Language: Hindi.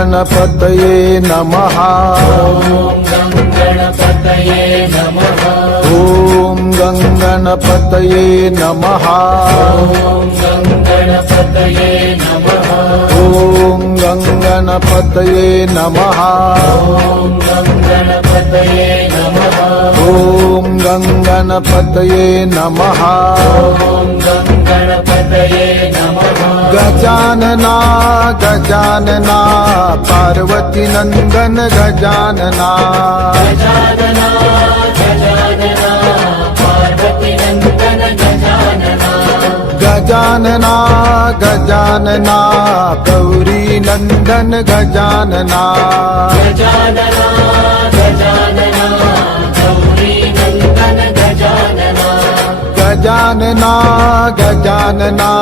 गणपतये नमः। ॐ गणपतये नमः। ॐ गणपतये नमः। ॐ गणपतये नमः। गजानना गजानना पार्वती नंदन गजानना। गजानना गजानना गौरी नंदन गजानना। गजानना गजानना